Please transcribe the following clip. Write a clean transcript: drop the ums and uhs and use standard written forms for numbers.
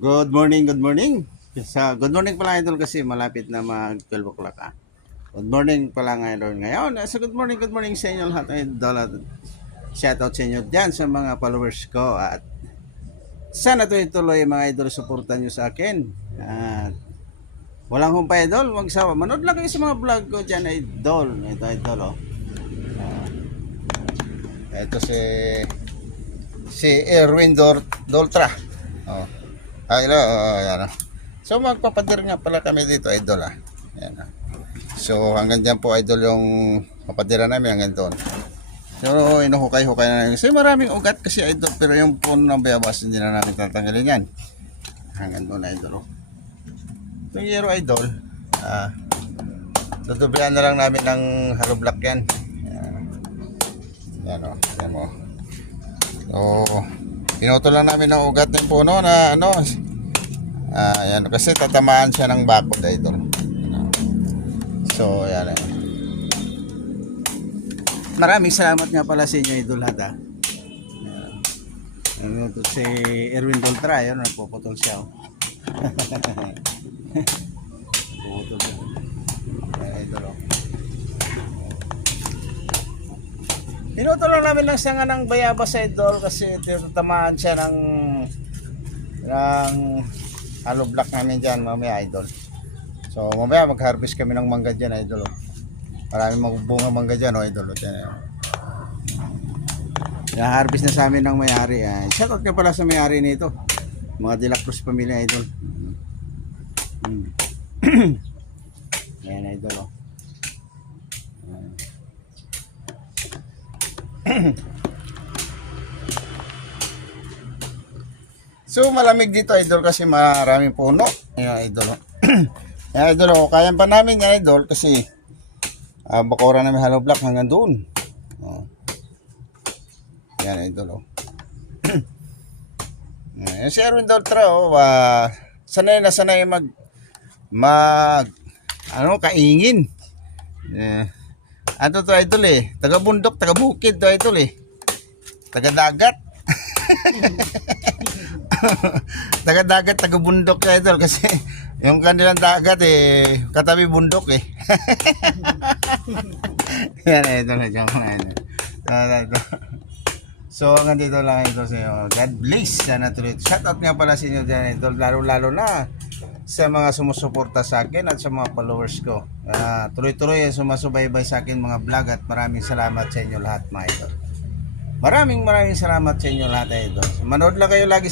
Good morning, good morning. Good morning pala idol kasi malapit na mag 12 o'clock Good morning pala idol ngayon. Good morning sa inyo lahat idol. At shoutout sa inyo dyan sa mga followers ko at sana tuloy-tuloy mga idol suportan nyo sa akin. At walang humpay idol, magsawa. Manood lang kayo sa mga vlog ko dyan idol. Ito idol ito si Erwin Doltra. Oh. Hello, ayan. So magpapadir nga pala kami dito idol Ayan. So hanggang dyan po idol yung papadira namin hanggang doon. So inuhukay-hukay na namin. So maraming ugat kasi idol pero yung puno ng bayabas hindi na namin tatanggalin yan. Hanggang doon idol. Yung yero idol, tutubihan na lang namin ng hollow block yan. Yan o. Yan mo. So pinutol lang namin ng ugat ng puno na yan kasi tatamaan siya ng bakod idol. So yan maraming salamat nga pala sa inyo idol lahat ito si Erwin Doltra yun nagpuputol siya puputol siya idol pinutol lang namin ng sanga ng bayabas idol kasi tatamaan siya ng hollow block namin dyan mamaya idol. So mamaya mag-harvest kami ng mangga dyan idol. Maraming magbunga mangga dyan idol. Na-harvest na sa amin ng may-ari. Shoutout ka pala sa may-ari nito. Mga De La Cruz pamilya idol. Ayan idol So malamig dito idol kasi maraming puno. Ayan idol. Ayan idol, kaya pa namin yan idol kasi bakura namin hollow block hanggang doon. Ayan idol. Ayan si Erwin Doltra sanay na sanay kaingin. Ano to idol taga bundok, taga bukid to idol taga dagat. Taga dagat, taga bundok ya idol kasi yung kanilang dagat katabi bundok Yan idol, So hanggang dito lang ito sa inyo. God bless. Sana tuloy. Shout out nga pala sa inyo dyan idol, lalo na sa mga sumusuporta sa akin at sa mga followers ko. Tuloy-tuloy sumasubaybay sa akin mga vlog at maraming salamat sa inyo lahat mga idol. Maraming salamat sa inyo lahat idol. Manood lang kayo lagi sa